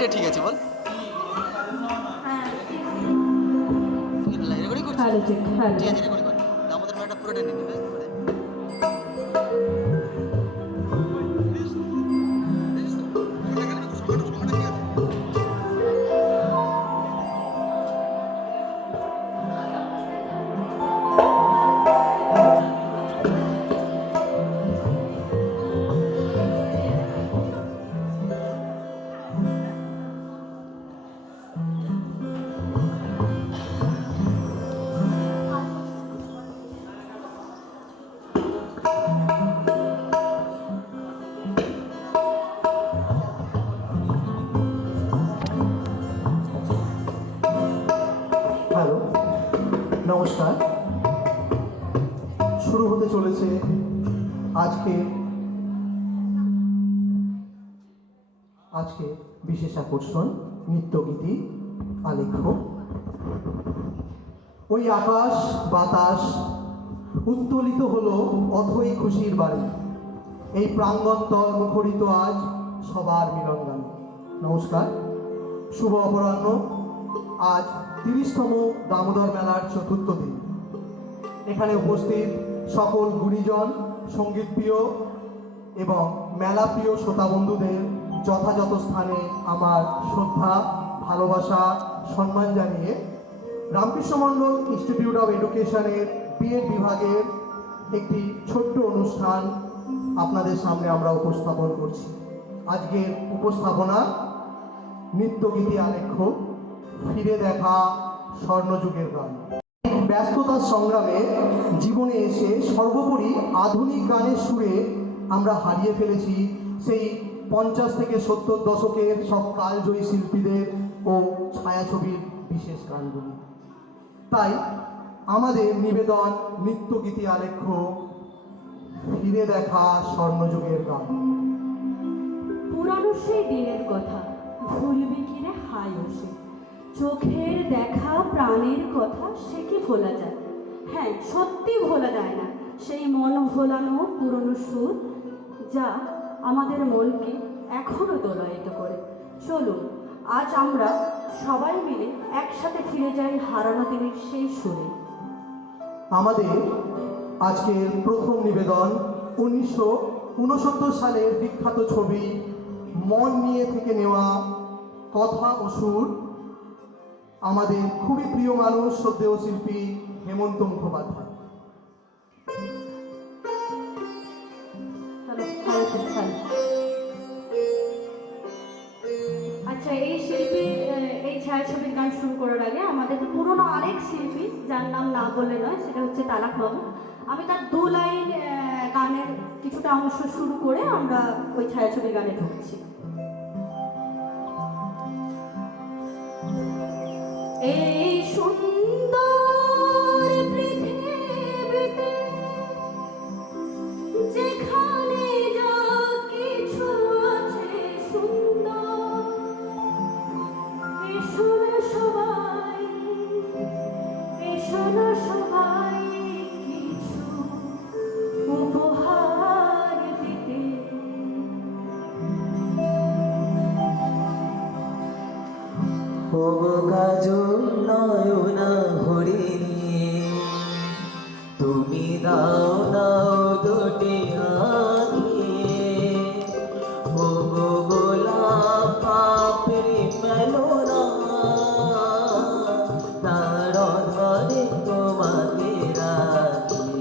এইটা ঠিক আছে বল। রেকর্ডিং করছিস? ঠিক আছে রেকর্ডিং কর। আমাদের মেয়েটা পুরোটা নিয়ে নেবে। হ্যালো, নমস্কার। শুরু হতে চলেছে আজকে বিশেষ আকর্ষণ নৃত্যগীতি আলেখ্য। ওই আকাশ বাতাস উত্তোলিত হলো অথই খুশির বাড়ি। এই প্রাঙ্গণতল মুখরিত আজ সবার মিলন গানে। নমস্কার, শুভ অপরাহ্ন। আজ 30তম দামোদর মেলার চতুর্থ দিন। এখানে উপস্থিত সকল গুণীজন, সঙ্গীতপ্রিয় এবং মেলাপ্রিয় শ্রোতা বন্ধুদের যথাযথ স্থানে আমার শ্রদ্ধা, ভালোবাসা, সম্মান জানিয়ে রামকৃষ্ণ মণ্ডল ইনস্টিটিউট অফ এডুকেশনের বিএড বিভাগের একটি ছোট্ট অনুষ্ঠান আপনাদের সামনে আমরা উপস্থাপন করছি। আজকের উপস্থাপনা নৃত্যগীতি আলেখ্য ফিরে দেখা স্বর্ণযুগের গান। ব্যস্ততার সংগ্রামে জীবনে এসে সর্বোপরি আধুনিক গানের সুরে আমরা হারিয়ে ফেলেছি সেই 50 থেকে 70 দশকের সব কালজয়ী শিল্পীদের ও ছায়াছবির বিশেষ গানগুলি। তাই আমাদের নিবেদন নৃত্যগীতি আলেখ্য ফিরে দেখা স্বর্ণযুগের গান। পুরানো সেই দিনের কথা ভুলবি কিনে হাই ওসে, চোখের দেখা প্রাণের কথা সে কি ভোলা যায়? হ্যাঁ, সত্যি ভোলা যায় না সেই মন ভোলানো পুরনো সুর, যা আমাদের মনকে এখনো দোলায়িত করে। চলুন আজ আমরা সবাই মিলে একসাথে ফিরে যাই হারানো দিনের সেই সুরে। আমাদের আজকের প্রথম নিবেদন 1969 সালের বিখ্যাত ছবি মন নিয়ে থেকে নেওয়া কথা ও সুর আমাদের খুবই প্রিয় মানুষ শ্রদ্ধেয় শিল্পী হেমন্ত মুখোপাধ্যায়। আচ্ছা, এই শিল্পী এই ছায়াছবির গান শুরু করার আগে আমাদের পুরনো আরেক শিল্পী, যার নাম না বললে নয়, সেটা হচ্ছে তালাক বাবু। আমি তার 2 লাইন গানের কিছুটা অংশ শুরু করে আমরা ওই ছায়াছবির গানে ঢুকছি। এই সুন্দর পৃথিবীতে যেখানে যা কিছু আছে সুন্দর, এসো না সবাই, এসো না সবাই কিছু উপহার দিতে। কাজল নয়না হরিণী, তুমি দাও দাও দুটি আঁখি, ও গো গোলাপ পাপড়ি মেলোনা, তার ধরে তোমাকে রাখি।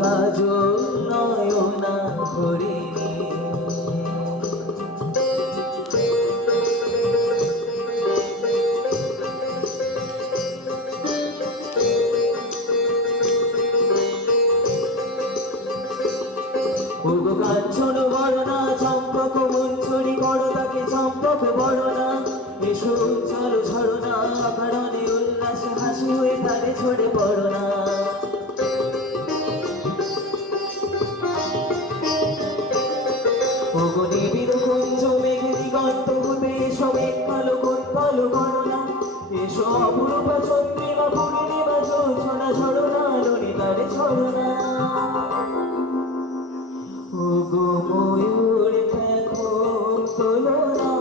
কাজল নয়না হরিণী, কাঞ্চন বরণা চম্পক মঞ্জুরি করো তাকে চম্পক বরণা, এসো চলো ঝরনা কারণে উল্লাসে হাসি হয়ে তারে অপরূপা চন্দ্রিমা পূর্ণিমা জোছনা ঝরনা ললিতার ঝরনা ও গো ময়ূর দেখো তোলো না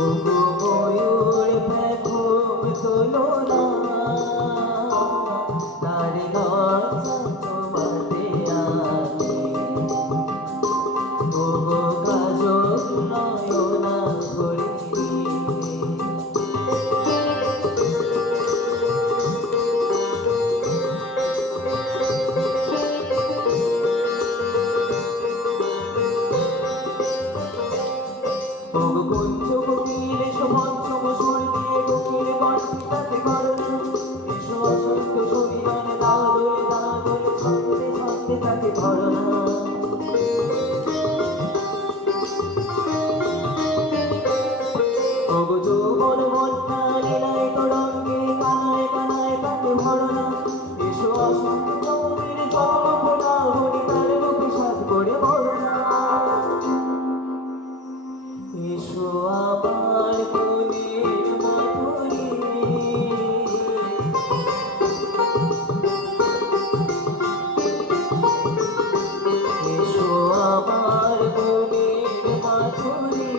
ও গো ময়ূর দেখো তোলো না তার লজ্জা তোমাতে আছে ও গো কাজল নয়না ভরিণী ও গো কুঞ্জ কোকিল এসো পঞ্চম সুর দিয়ে কোকিল কণ্ঠে তাতে করুণা এসো অসংখ্য সুমিরন দাদরে দাদরে ছন্দে ছন্দে তাকে ভরনা ও গো যৌবন বন্যা লীলায় তরঙ্গে কানায় কানায় তাকে ভরনা এসো অসংখ্য নবীর জন্মভোলা হরি তার রূপে সাজ করে বরণা এসো আমার মনের মাধুরী এসো আমার মনের মাধুরী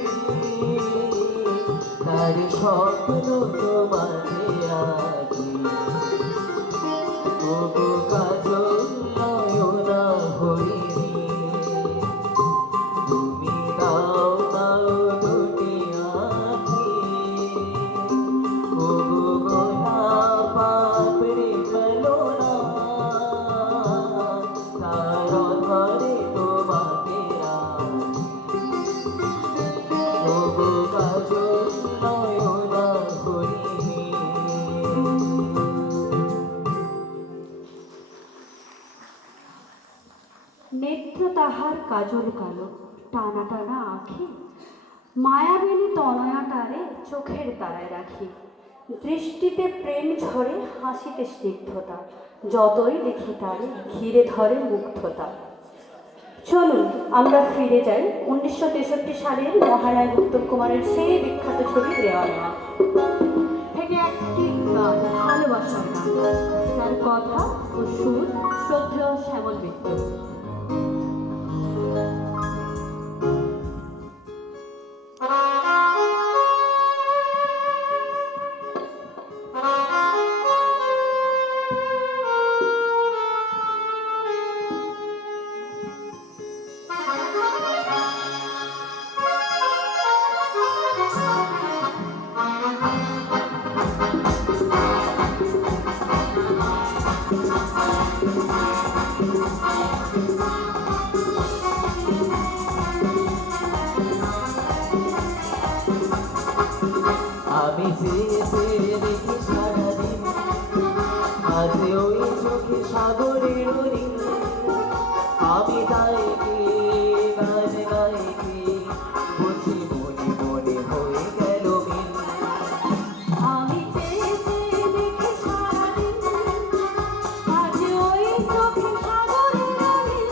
তার স্বপ্ন তোমাতে রাখি ও গো কাজল নয়না হরিণী তুমি দাও দাও দুটি আঁখি ও গো গোলাপ পাপড়ি ফেলো না তার ঘরে তোমাকে রাখি ও গো কাজল নয়না হরিণী নেত্র তাহার কাজল কালো টানা টানা আঁখি মায়াবিনী তনয়াটারে চোখের তারায় রাখি দৃষ্টিতে প্রেম ঝরে হাসিতে স্নিগ্ধতা যতই দেখি তারে ঘিরে ধরে মুগ্ধতা। চলুন আমরা ফিরে যাই 1963 সালের মহারায় উত্তম কুমারের সেই বিখ্যাত ছবি দেওয়ানা থেকে একটি গান, ভালোবাসার গান, তার কথা ও সুর শ্রদ্ধেয় শ্যামল মিত্র। আমি চেয়ে চেয়ে দেখি সারাদিন আজ ওই চোখে সাগরের ঋণ আমি তাই কি গান গাইছি বুঝি মনে মনে হয়ে গেল মিন আমি চেয়ে চেয়ে দেখি সারাদিন আজ ওই চোখে সাগরের নীল।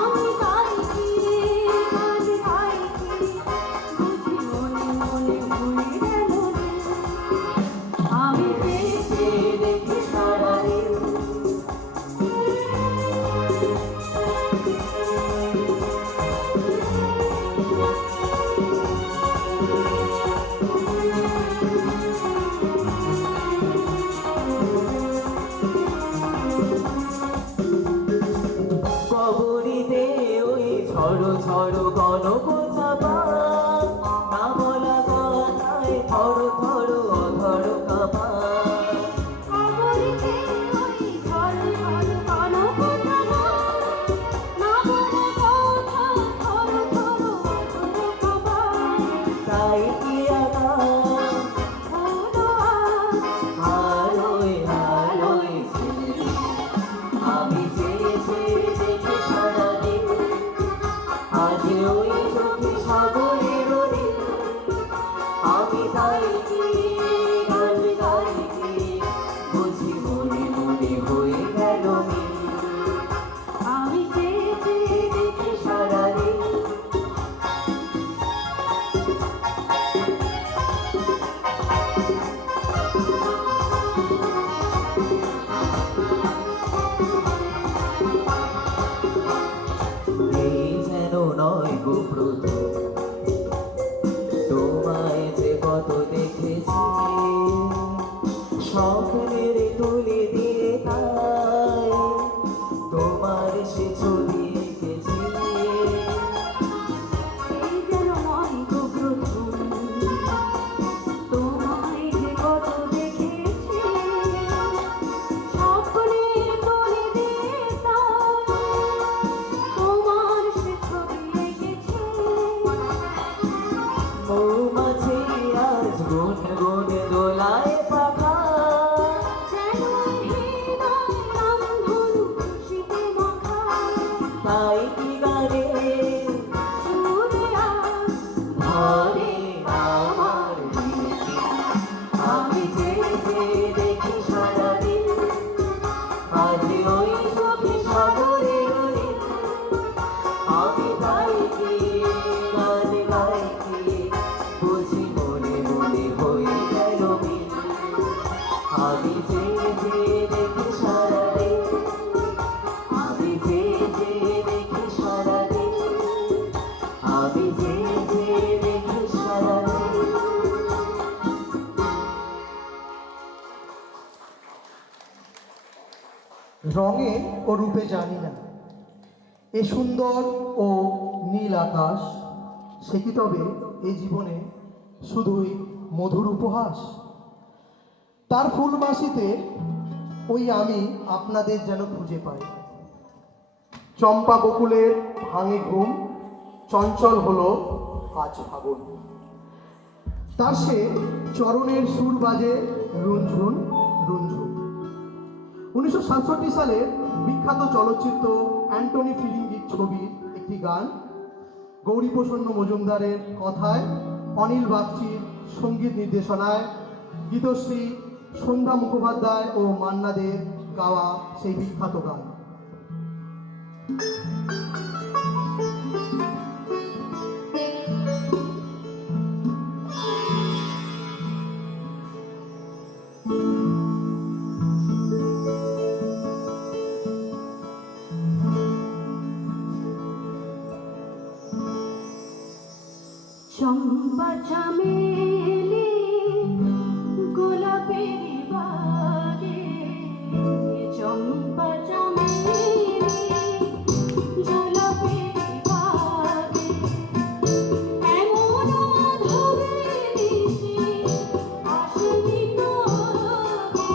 আমি গাইছি গান গাইছি বুঝি মনে মনে হয়ে গেল নীল। আমি চেয়ে চেয়ে দেখি সারাদিন কবরিতে ওই ঝড়ো ঝড়ো গণক চাপা না বলা কথায় ধরো ধরো অধর কাপা কবরিতে ওই ঝড় ঝড় কনক চাপা, না বলা কথা ধরো ধরো অধর কাপা। তাই কি আকাশ হলো আলোয় আলোয় ঝিলমিল। আমি চেয়ে চেয়ে দেখি সারাদিন আজ ওই চোখে সাগরের নীল। আমি তাই কি গান গাইছি বুঝি মনে মনে হয়ে গেল মিল। আমি চেয়ে চেয়ে দেখি সারাদিন নয় গো প্রথম, তোমায় যে কত দেখেছি স্বপ্নের তুলে দিয়ে, তাই তোমার সে ছবি এঁকেছি। এই যেন নয় গো প্রথম, তোমায় যে কত দেখেছি স্বপ্নের তলে দিয়ে, তোমার সে ছবি এঁকেছি। মৌমাছি আজ গুন গুন দোলায় পাখা, যেন হৃদয় রামধনু খুশিতে মাখা। তাই কি গানে সুরে আজ ভরে আমার স্মৃতি। আমি যে দেখি সারাদিন, আজ ওই চোখে সাগরের ঋণ। আমি তাই কি গান গাই কি, বুঝি মনে মনে হয়ে গেল মিল। আমি যে দেখি সারাদিন, আমি যে দেখি সারাদিন, আমি যে দেখি সারাদিন। রঙে ও রূপে জানি না এ সুন্দর ও নীল আকাশ, সে কি তবে এই জীবনে শুধুই মধুর উপহাস? তার ফুলবাসিতে ওই আমি আপনাদের যেন খুঁজে পাই। চম্পা বকুলের ভাঙে ঘুম, চঞ্চল হলো আজ ফাগুন। তার সে চরণের সুর বাজে রুনঝুন রুনঝুন। 1967 সালের বিখ্যাত চলচ্চিত্র অ্যান্টনি ফিরিঙ্গির ছবির একটি গান, গৌরীপ্রসন্ন মজুমদারের কথায়, অনিল বাগচির সঙ্গীত নির্দেশনায়, গীতশ্রী সন্ধ্যা মুখোপাধ্যায় ও মান্না দের গাওয়া সেই বিখ্যাত গান। চম্পা চামেলি গোলাপের বাগে, চম্পা চামেলি গোলাপের বাগে, এমন মাধবের নিশি আসেনি তো আগে।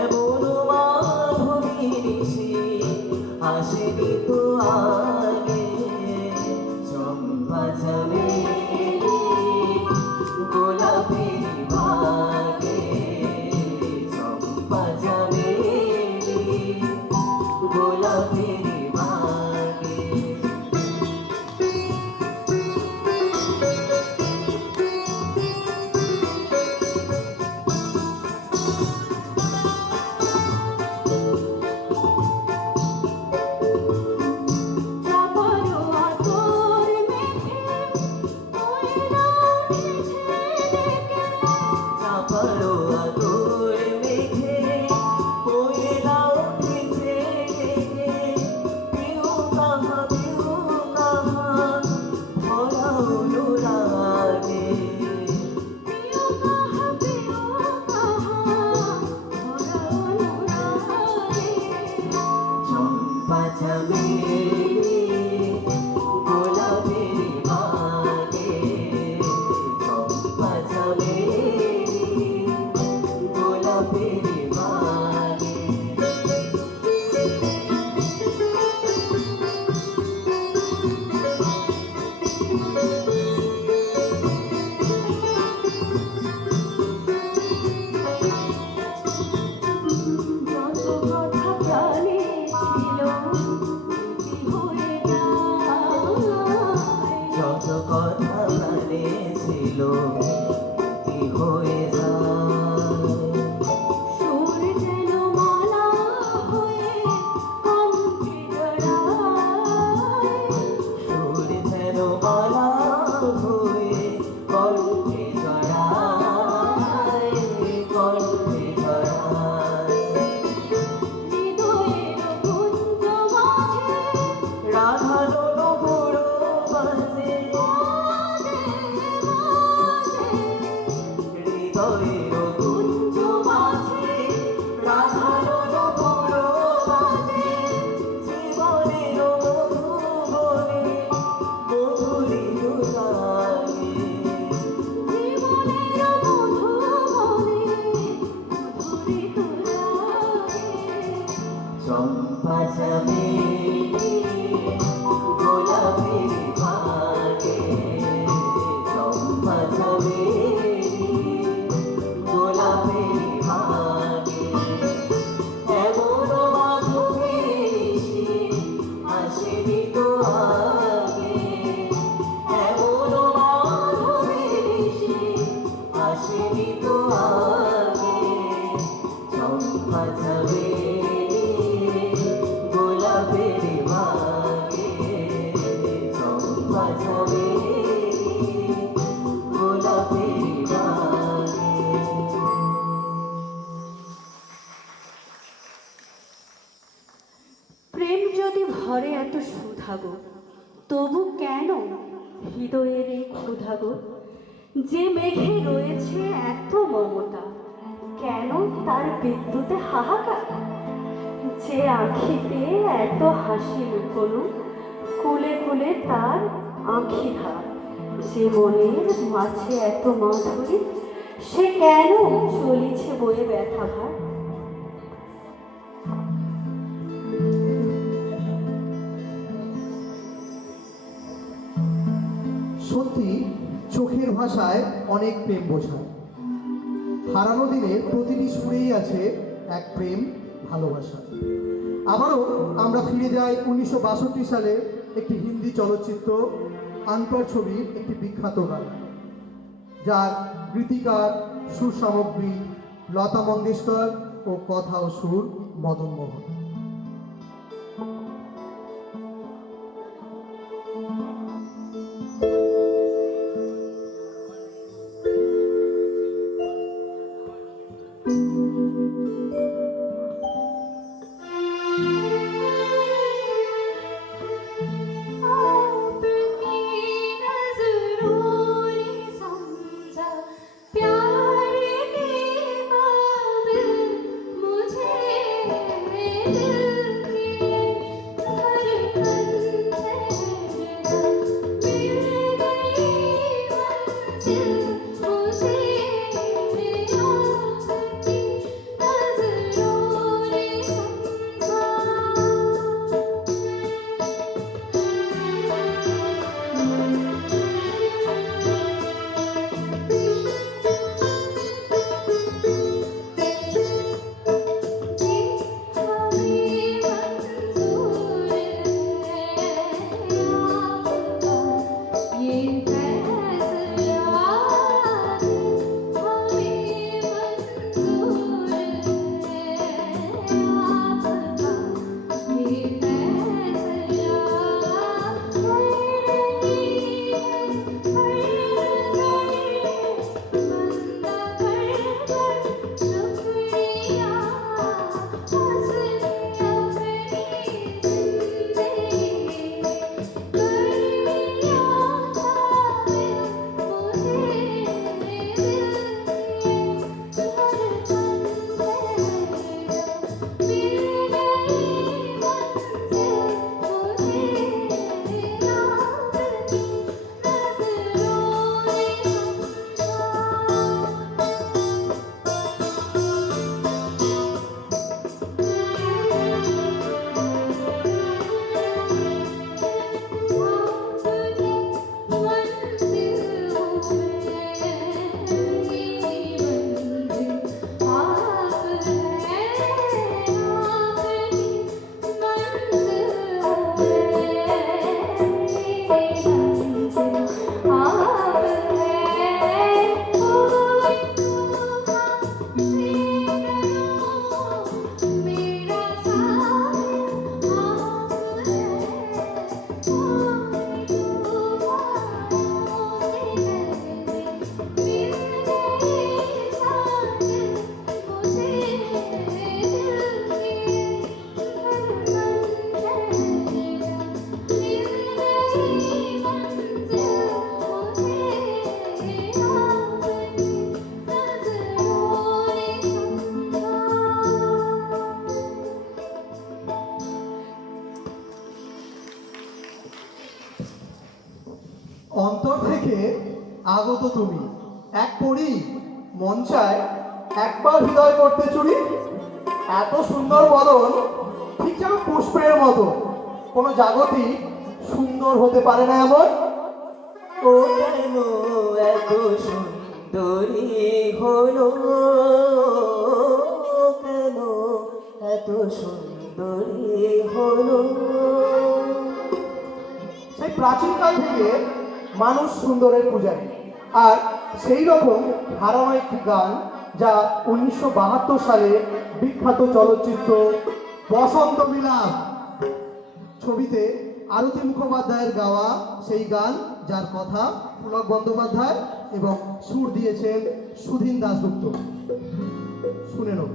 এমন মাধবী নিশি আসেনি তো আগে। চম্পা চামেলি বাজাবে গোলাপের গানে। প্রেম যদি ভরে এত সুধাগো, তবু কেন হৃদয়ের এই ক্ষুধাগো? যে মেঘে রয়েছে এত মমতা, কেন তার বিদ্যুতে হাহাকার? যে আঁখিতে এত হাসি লুকোনো, কুলে কুলে তার আঁখি ধার। যে মনের মাঝে এত মাধুরী, সে কেন চলিছে বয়ে ব্যথা ভার? সত্যি চোখের ভাষায় অনেক প্রেম বোঝায়। হারানো দিনে প্রতিটি সুরেই আছে এক প্রেম, ভালোবাসা। আবারও আমরা ফিরে যাই 1962 সালে একটি হিন্দি চলচ্চিত্র আনপার ছবির একটি বিখ্যাত গান, যার গীতিকার, সুর সামগ্রী লতা মঙ্গেশকর ও কথা ও সুর মদন মোহন। অন্তর থেকে আগত তুমি এক পরি, মন চায় একবার হৃদয় করতে চুরি। এত সুন্দর বদন, ঠিক যেন পুষ্পের মতো, কোনো জাগতিক সুন্দর হতে পারে না এমন। ও কেন এত সুন্দরী হলো, কেন এত সুন্দরী হলো। সেই প্রাচীনকাল থেকে মানুষ সুন্দরের পূজারী, আর সেই রকম হারানো একটি গান যা 1972 সালে বিখ্যাত চলচ্চিত্র বসন্ত বিলাপ ছবিতে আরতি মুখোপাধ্যায়ের গাওয়া সেই গান, যার কথা পুলক বন্দ্যোপাধ্যায় এবং সুর দিয়েছেন সুধীন দাশগুপ্ত। শুনে নেব।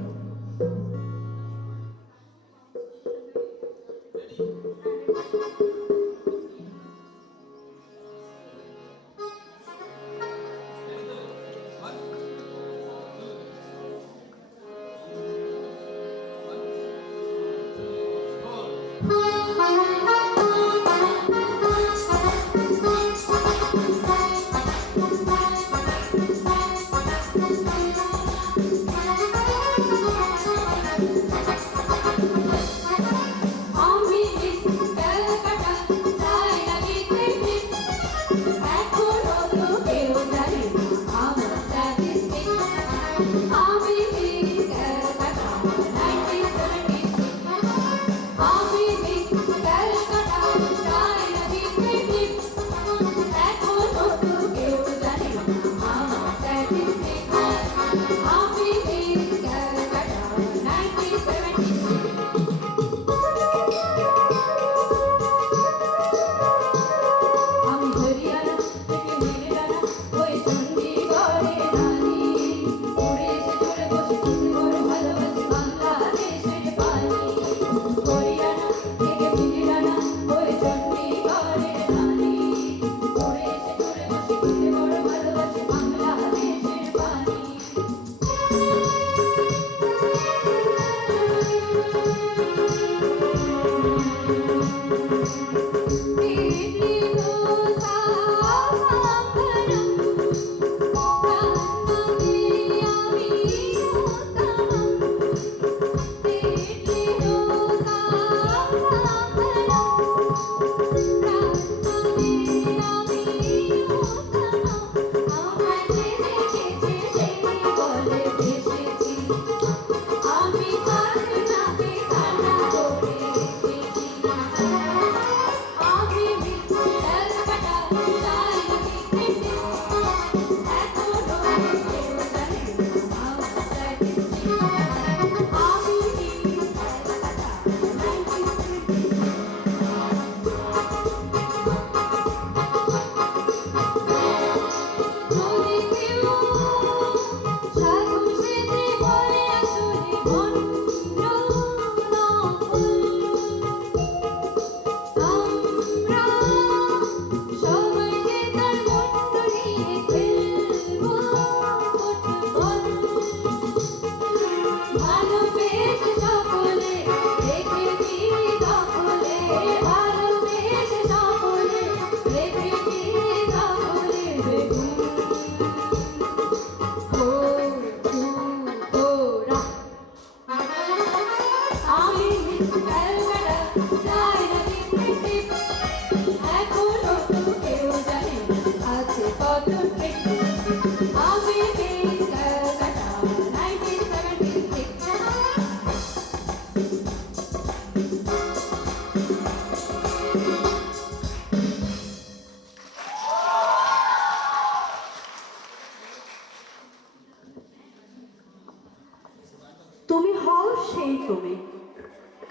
তুমি হও সেই তুমি,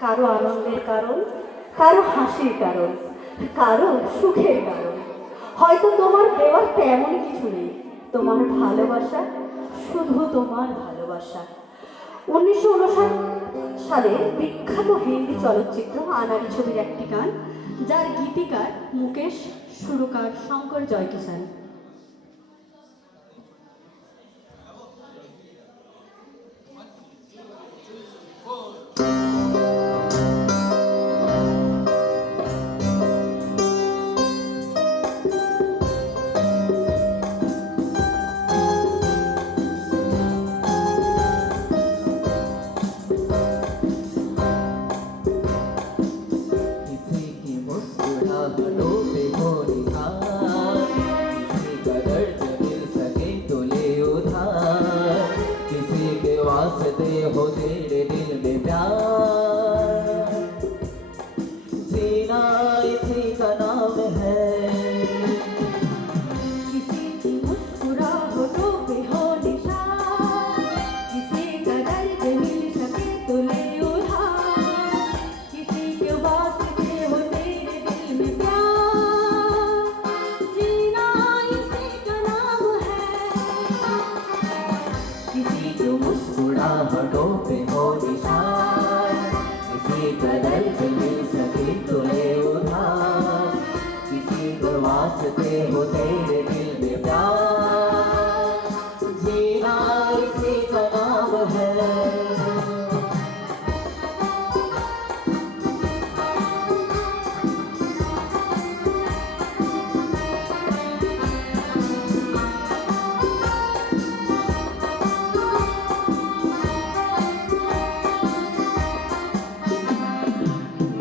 কারো আনন্দের কারণ, কারো হাসির কারণ, কারো সুখের কারণ। হয়তো তোমার দেওয়ার তেমন কিছু নেই, তোমার ভালোবাসা শুধু তোমার ভালোবাসা। 1959 সালে বিখ্যাত হিন্দি চলচ্চিত্র আনাড়ি ছবির একটি গান, যার গীতিকার মুকেশ, সুরকার শঙ্কর জয়কিষাণ। किसी की मुस्कुराहटों पे हो निखार, होठों पे हो निशान, किसी कदर से मिल सके तुझे उधार, किसी को वास्ते हो तेरे दिल में प्यार, जीना इसी का नाम है।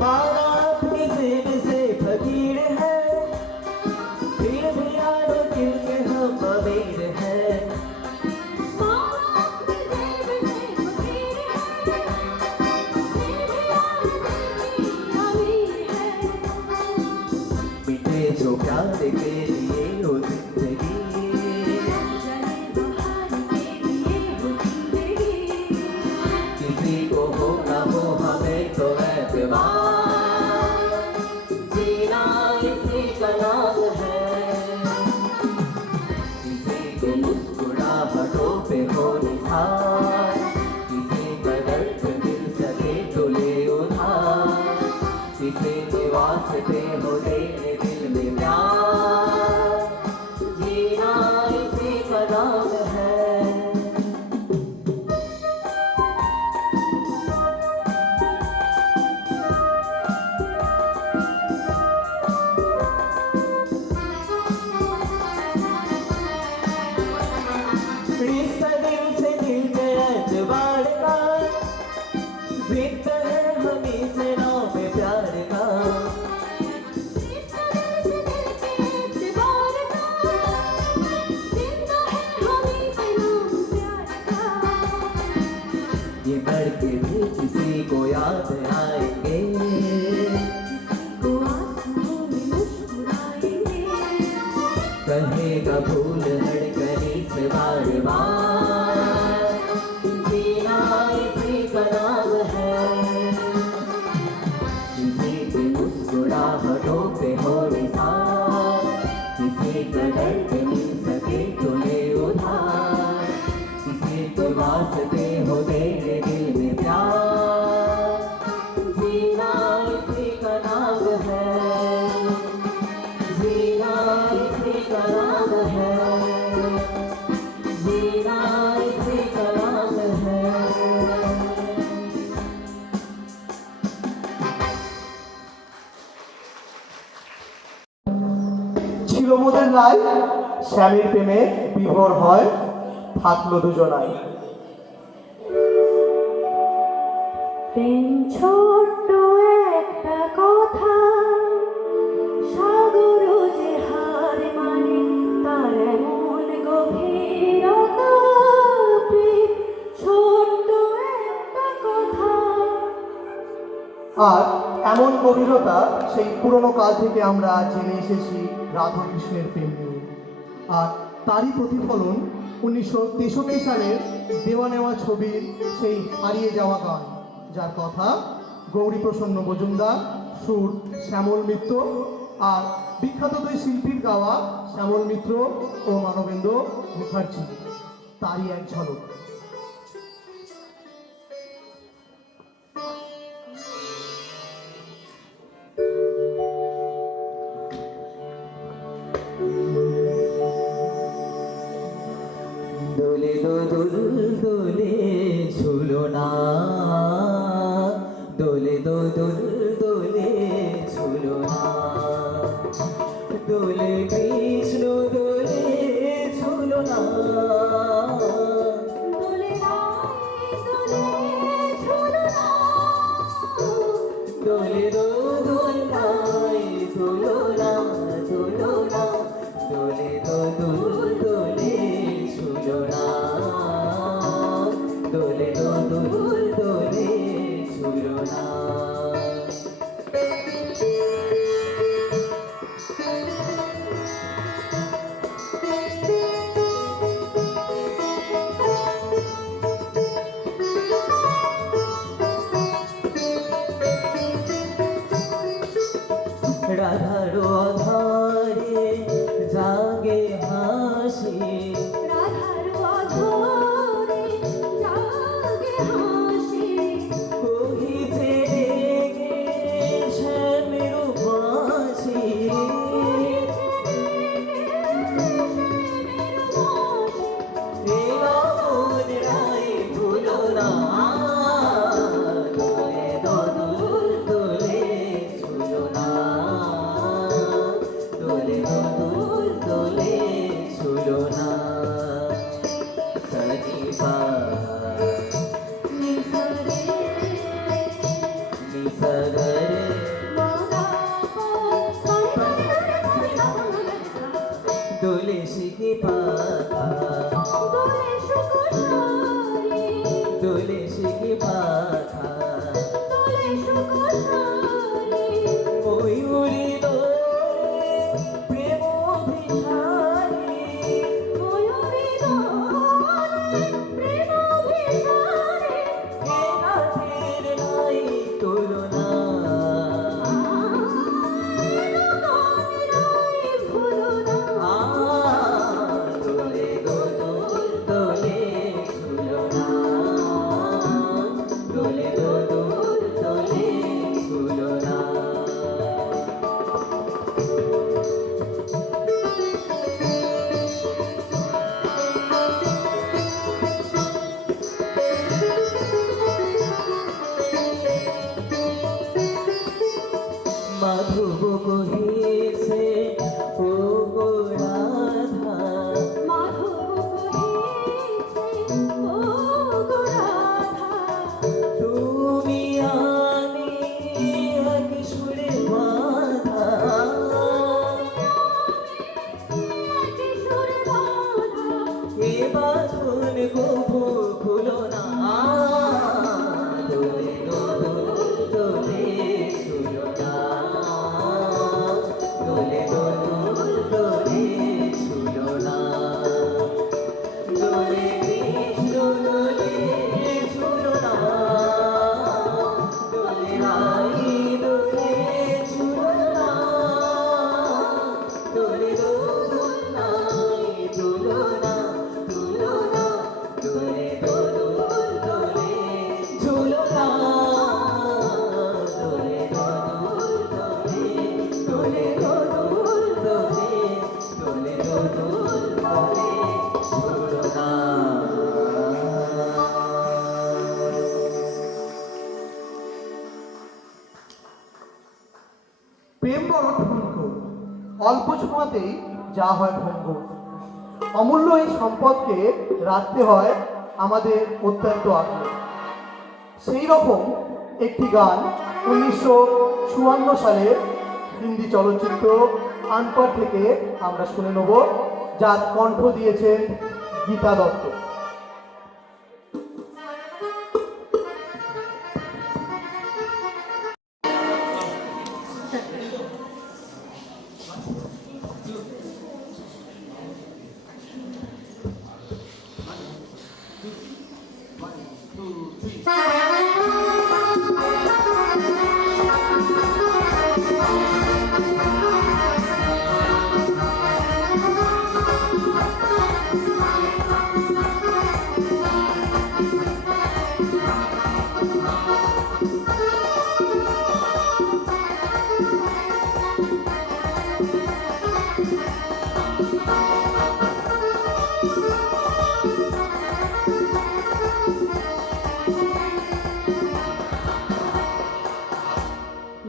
माना अपनी जेब से फकीर है, फिर भी यारो दिल के हम अमीर है। मिटे जो प्यार के लिए हो जिंदगी, किसी को हो ना हो हमें तो एतबार, जीना इसी का नाम है। किसी के मुस्कुराहटों पे हो निखार, किसी का दर्द मिल सके तो ले उधार, किसी के वास्ते हो तेरे दिल में प्यार, जीना इसी का नाम है। रिश्ता दिल से दिल के एतबार का, जिंदा है हमी से नाम प्यार का। ये करके भी किसी को याद आएंगे, कहेगा भूल धड़कनी से बार बार, जीना इसी का नाम है। किसी की मुस्कुराहटों पे हो निशान, किसी का दर्द मिल सके तो ले उधार, किसी के वास्ते हो तेरे दिल में प्यार, जीना इसी का नाम है। जीना इसी का नाम है, जीना इसी का नाम है। ছিল মোদের নাই স্বামীর প্রেমে বিভোর হয়, থাকলো দুজনায়। প্রেম ছোট্ট একটা কথা, সাগর যে হার মানে তার এমন গভীরতা। প্রেম ছোট্ট একটা কথা। আর এমন গভীরতা সেই পুরনো কাল থেকে আমরা জেনে এসেছি রাধা কৃষ্ণের প্রেম নিয়ে। আর তারই প্রতিফলন 1963 সালের দেওয়া নেওয়া ছবির সেই হারিয়ে যাওয়া গান, যার কথা গৌরীপ্রসন্ন মজুমদার, সুর শ্যামল মিত্র, আর বিখ্যাত দুই শিল্পীর গাওয়া শ্যামল মিত্র ও মানবেন্দ্র মুখার্জি। তারই এক ঝলক। দোলে দোল দোলে ঝুলনা, দোলে দোল দোলে ঝুলনা, দোলে কৃষ্ণ দোলে ঝুলনা, দোলে দোল নাই দোলনা দোলনা, দোলে দোল দোলে ঝুলনা, দোলে দোল দোলে ঝুলনা। দোলে শিখে পাখা দোলে সুকুশারি দোলে শিখে পাখা দোলে সুকুশারি ময়ূরী দোলে প্রেম ভিখারি ময়ূরী দোলে প্রেম ভিখারি এ নাচের নাই তুলনা দোলে দোদুল দোলে ঝুলনা দোলে দোদুল দোলে ঝুলনা মাধব কহিছে ও গো রাধা মাধব কহিছে ও গো রাধা তুমি আমি এক সুরে বাধা কিশোর বাধা এ বাঁধন কবু খুলো না দোলে দোদুল দোলে ঝুলনা দোলে দোদুল দোলে ঝুলনা দোলে কৃষ্ণ দোলে ঝুলনা দোলে রাই দোলে ঝুলনা দোলে দোদুল নাই ঝুলনা ঝুলনা দোলে দোদুল দোলে ঝুলনা দোলে দোদুল দোলে দোলে দোদুল দোলে দোলে দোদুল দোলে ঝুলনা প্রেম বড় ঠুনক, অল্প ছোঁয়াতেই যা হয় ভঙ্গ। অমূল্য এই সম্পদকে রাখতে হয় আমাদের অত্যন্ত আগ্রহ। সেই রকম একটি গান 1954 সালের হিন্দি চলচ্চিত্র আনপার থেকে আমরা শুনে নেব, যার কণ্ঠ দিয়েছেন গীতা দত্ত।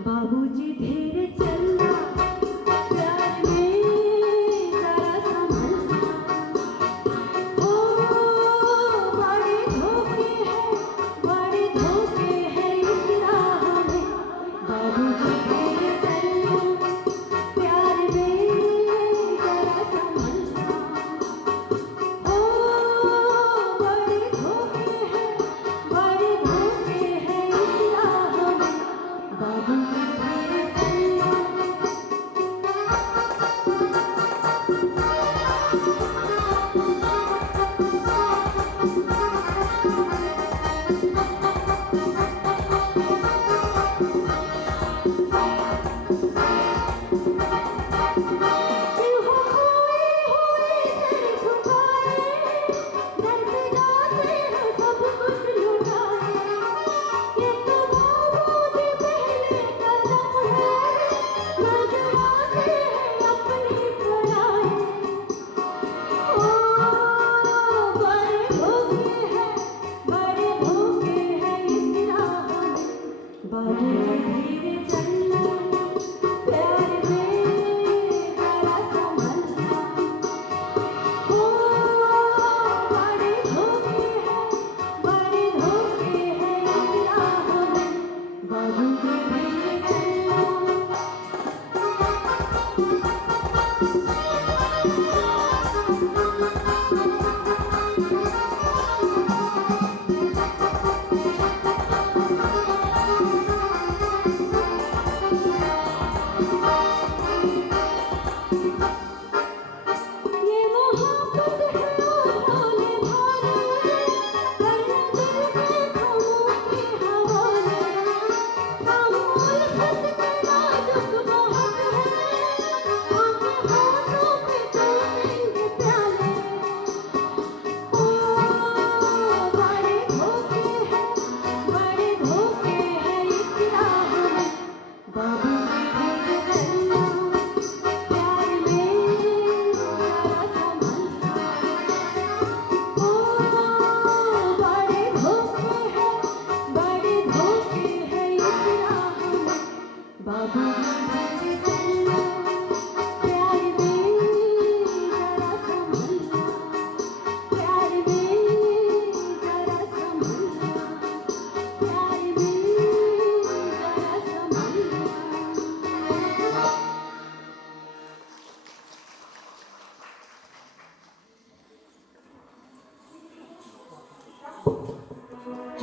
बाबूजी धीरे चलना प्यार में जरा संभलना ओ बड़े धोखे हैं इस राह में बाबूजी धीरे चलना प्यार में जरा संभलना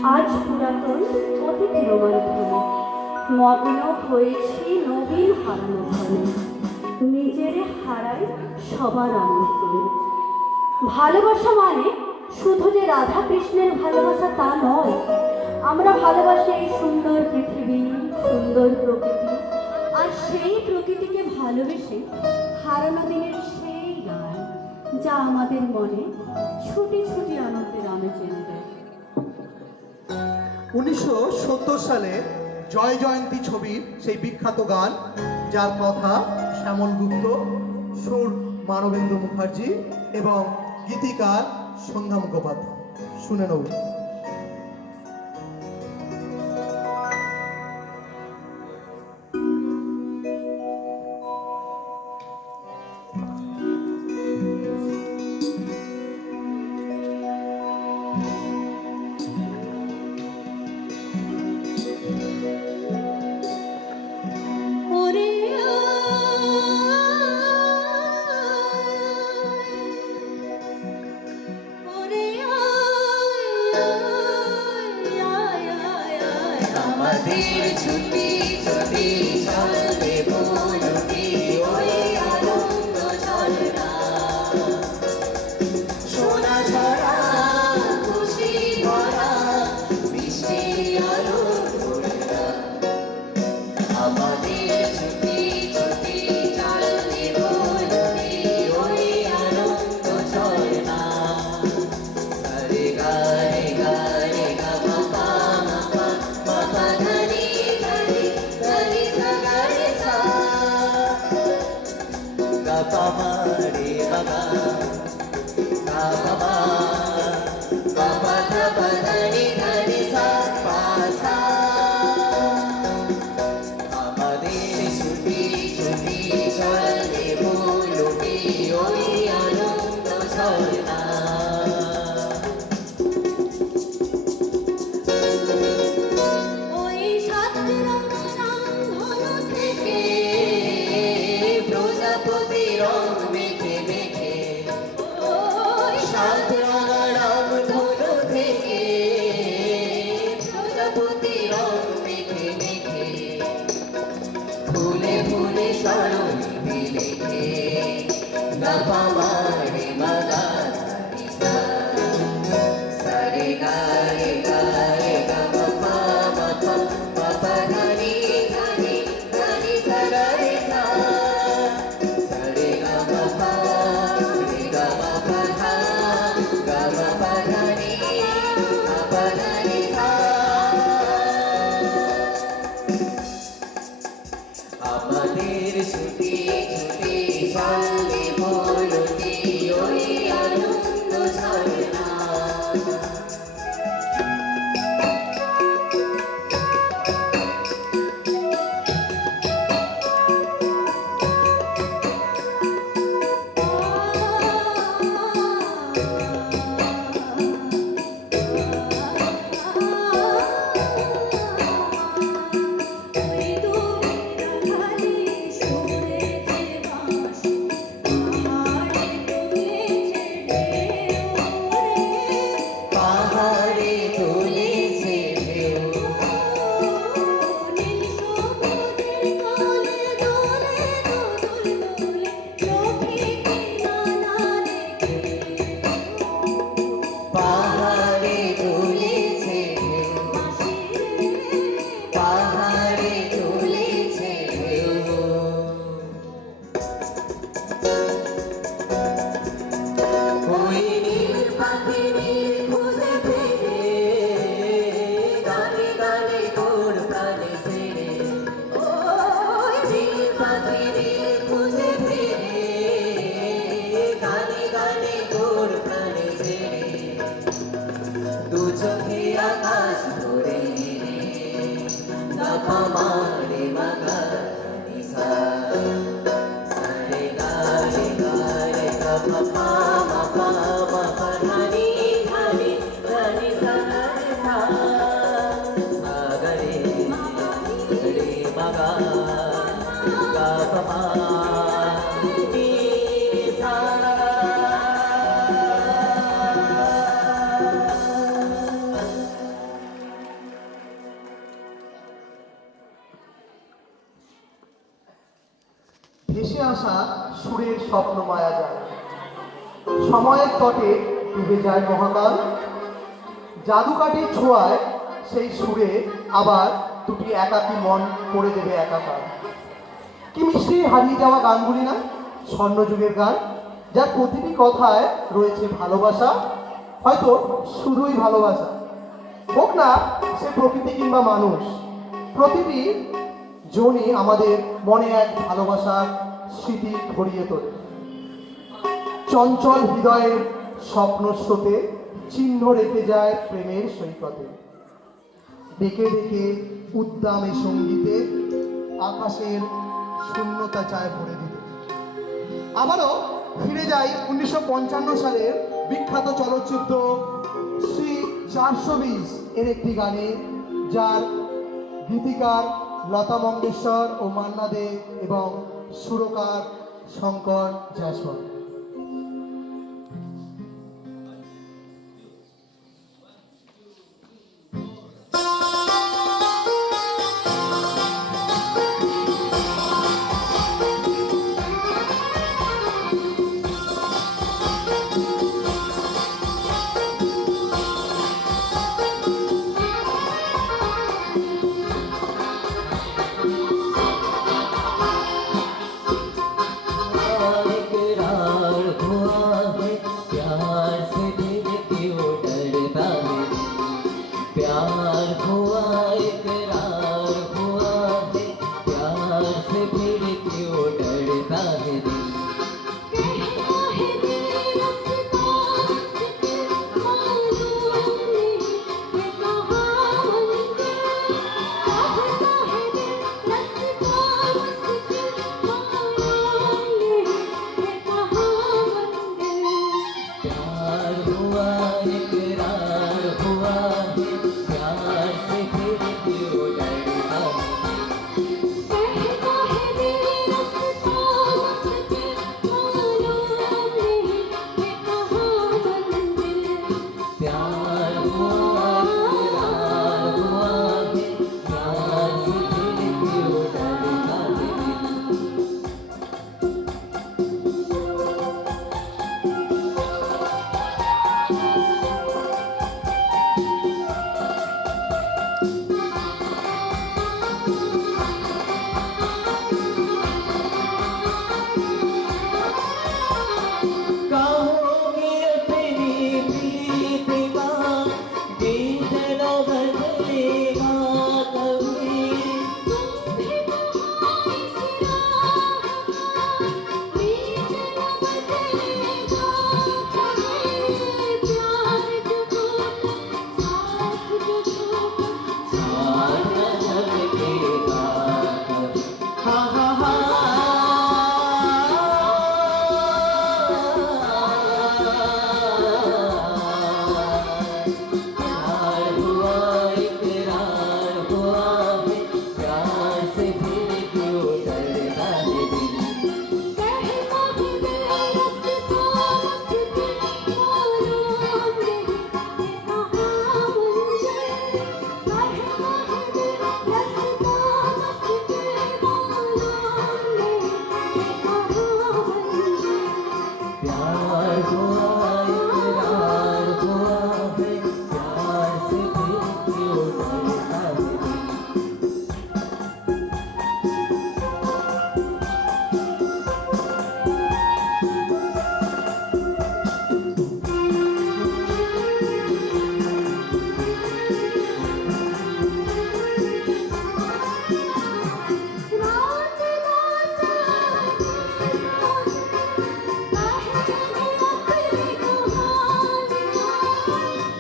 আজ পুরাতন অতীতের মাধ্যমে মগ্ন হয়েছি নবীন হারানো ধনে, নিজের হারাই সবার আনন্দ। ভালোবাসা মানে শুধু যে রাধা কৃষ্ণের ভালোবাসা তা নয়, আমরা ভালোবাসি এই সুন্দর পৃথিবী, সুন্দর প্রকৃতি, আর সেই প্রকৃতিকে ভালোবেসে হারানো দিনের সেই গান যা আমাদের মনে ছুটি ছুটি আনন্দের আমেজ এনে দেয়। 1970 সালে জয় জয়ন্তী ছবির সেই বিখ্যাত গান, যার কথা শ্যামল গুপ্ত, সুর মানবেন্দ্র মুখার্জি এবং গীতিকার সন্ধ্যা মুখোপাধ্যায়। শুনে নেব। আমাদের ছুটি ছুটি চলবে বলবি ওই আনন্দ ঝরনা, সোনা ঝরা খুশি ভরা বৃষ্টি আলোর ভোরনা। আমাদের ছুটি ছুটি চলবে বলবি ওই আনন্দ ঝরনা। রে গা রে গা রে গা মা পা মা পা মা পা ধনি ধনি ধনি সা গা রে সা গা পা মা রে গা গা গা পা মা পা পা ধা পা ধনি ধনি সা পা সা। আমাদের ছুটি ছুটি চলবে বলবি ওই আনন্দ ঝরনা। ওই সাত রঙ থেকে প্রজাপতি রং মেখে মেখে, ওই সাত রঙ ধনু থেকে প্রজাপতি রং মেখে মেখে, ফুলে ফুলে স্মরণে লিখে গা পা মা রে মা গা রে সা সা রে গা রে গা রে গা মা পা মা পা মা পা ধনি ধনি ধনি সা গা রে সা সা রে গা মা পা রে গা মা পা ধা গা মা পা ধনি মা পা ধনি সা। আমাদের ছুটি ছুটি চলবে বলবি ওই আনন্দ ঝরনা। পাহাড়ে তুলেছে ঢেউ, পাহাড়ে তুলেছে ঢেউ, পাহাড়ে তুলেছে ঢেউ। ওই নীল পাখি নীল খুঁজে ফিরে, গানে গানে তোর প্রাণে ফিরে। ওই নীল পাখি নীল খুঁজে ফিরে, গানে গানে তোর প্রাণে ফিরে। দু চোখে আকাশ ধরে গা পা মা রে মা গা রে সা সা রে গা রে গা রে গা মা পা মা পা মা পা ধনি ধনি ধনি সা গা রে সা সা গা রে রে মা গা গা পা মা নি সা। আসা সুরের স্বপ্ন মায়া যায়। সময়ের তটে ডুবে যায় মহাকাল, জাদুকাঠির ছোঁয়ায় সেই সুরে আবার দুটি একাকী মন করে দেবে একাকার। কি মিষ্টি হারিয়ে যাওয়া গানগুলি না, স্বর্ণযুগের গান, যার প্রতিটি কথায় রয়েছে ভালোবাসা, হয়তো শুধুই ভালোবাসা। হোক না সে প্রকৃতি কিংবা মানুষ, প্রতিটি জনই আমাদের মনে এক ভালোবাসার স্মৃতি ভরিয়ে তোলে। চঞ্চল হৃদয়ের স্বপ্ন স্রোতে চিহ্ন রেখে যায় প্রেমের সৈকতে। ডেকে ডেকে উদ্দামে সঙ্গীতে আকাশের শূন্যতা চায় ভরে দিতে। আবারও ফিরে যাই 1955 সালের বিখ্যাত চলচ্চিত্র শ্রী 420 এর একটি গানে, যার গীতিকার লতা মঙ্গেশকর ও মান্না দে এবং সুরকার শঙ্কর জয়সওয়াল। इकरार हुआ है प्यार से दिल क्यों डरता है, प्यार हुआ इकरार हुआ है प्यार से दिल क्यों डरता है दिल। प्यार हुआ इकरार हुआ है प्यार से दिल क्यों डरता है। प्यार हुआ इकरार हुआ है प्यार से दिल क्यों डरता है। कहोगे अपनी प्रीत का गीत न बदलेगा कभी, साथ न झलकेगा कभी। हा हा हा प्यार हुआ इकरार हुआ है प्यार से दिल क्यों डरता है दिल। प्यार हुआ इकरार हुआ है प्यार से दिल क्यों डरता है दिल।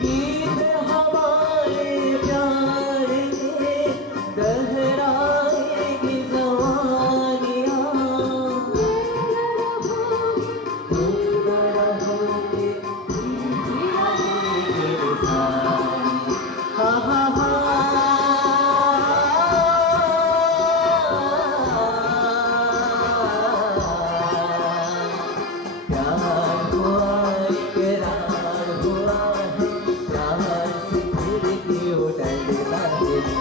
गीत हमारे प्यार के गहराएगी जवानियाँ, तुम न रहोगे जीती रहेगी सारी। हा हा हा प्यार हुआ इकरार हुआ है प्यार से दिल क्यों डरता है दिल।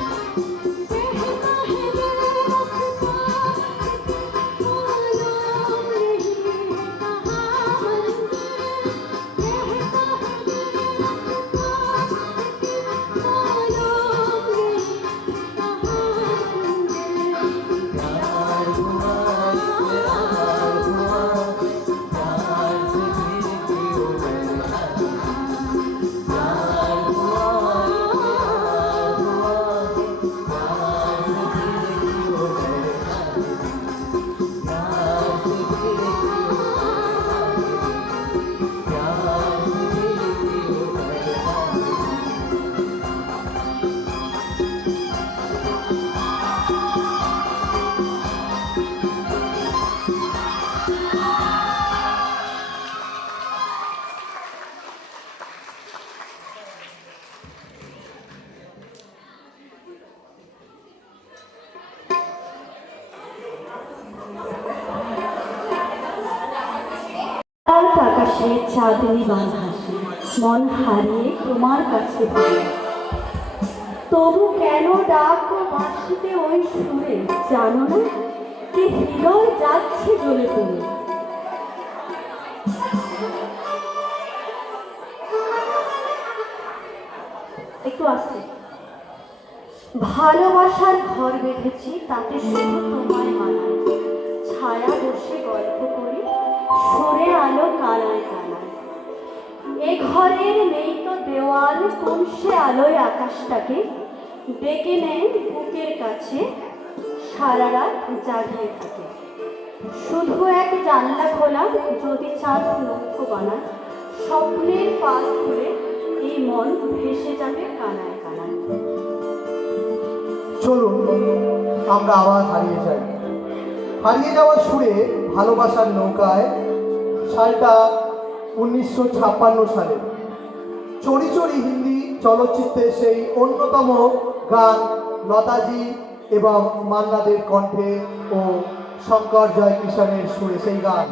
আকাশে চাঁদনি বাঁধাসে মন হারিয়ে তোমার কাছে ফিরে তবু কেন ডাক বাঁশিতে ওই সুরে জানো না কি হৃদয় যাচ্ছে জ্বলে পড়ে। একটু আসতে ভালোবাসার ঘর বেঁধেছি তাতে শুধু তোমায় মানায় ছায়া বসে গল্প করি সরে আলো কানায় কানায় এ ঘরের নেই তো দেওয়াল কোন সে আলোয় আকাশটাকে ডেকে নেন বুকের কাছে সারা রাত জাগিয়ে থাকে শুধু এক জানলা খোলা যদি চাঁদ লক্ষ্য বানায় স্বপ্নের পাল খুলে এই মন ভেসে যাবে কানায় কানায়। চলুন আমরা আবার হারিয়ে যাই, হারিয়ে যাওয়ার সুরে ভালোবাসার নৌকায়। সালটা 1956 সালে চড়ি চড়ি হিন্দি চলচ্চিত্রের সেই অন্যতম গান লতাজি এবং মান্নাদের কণ্ঠে ও শঙ্কর জয়কিষাণের সুরে সেই গান।